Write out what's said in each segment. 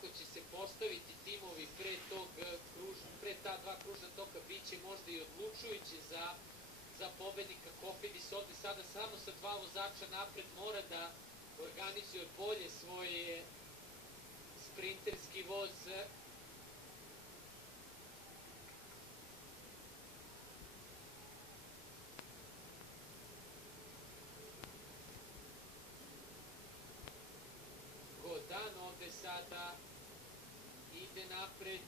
kako će se postaviti timovi pre ta dva kružna toka, bit će možda i odlučujući za pobednika Kofidis. Ovde sada samo sa dva vozača napred mora da organizuje bolje svoj sprinterski voz. Godan ovde sada ide napred.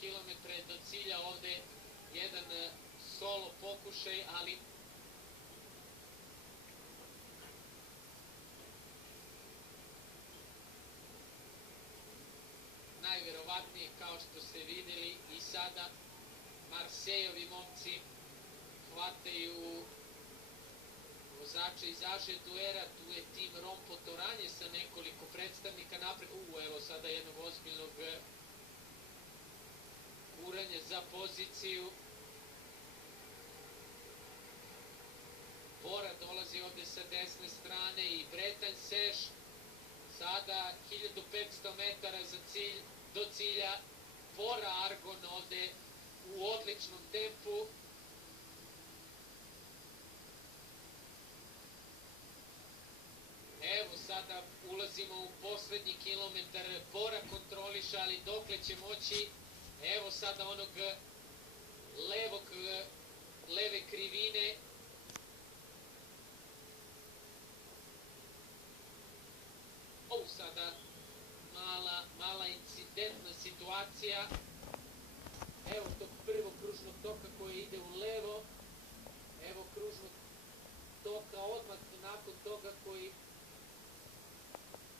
Kilometra je do cilja, ovde jedan solo pokušaj, ali najverovatnije, kao što ste videli, i sada Marsejovi momci hvataju vozača iz AG Duera. Tu je tim Rompo Toranje sa nekoliko predstavnika napred. Evo sada jednog ozbiljnog guranje za poziciju. Bora dolazi ovde sa desne strane i Bretanj Seš. Sada 1500 metara do cilja. Bora Argon ovde u odličnom tempu. Evo sada ulazimo u poslednji kilometar. Bora kontroliša, ali dokle će moći. Evo sada onog leve krivine. Sada mala incidentna situacija. Evo tog prvog kružnog toka koji ide u levo. Evo kružnog toka odmah nakon toga koji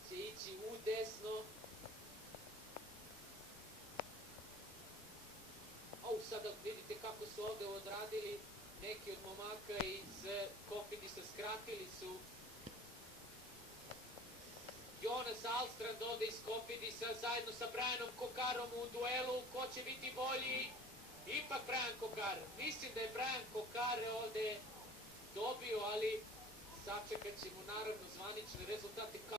će ići u desno. Sada vidite kako su ovde odradili neki od momaka iz Kofidisa, skratili su Jonas Alstrand ovde iz Kofidisa zajedno sa Brianom Kokarom u duelu. Ko će biti bolji? Ipak Brian Kokar. Mislim da je Brian Kokar ovde dobio, ali sačekat ćemo naravno zvanične rezultate.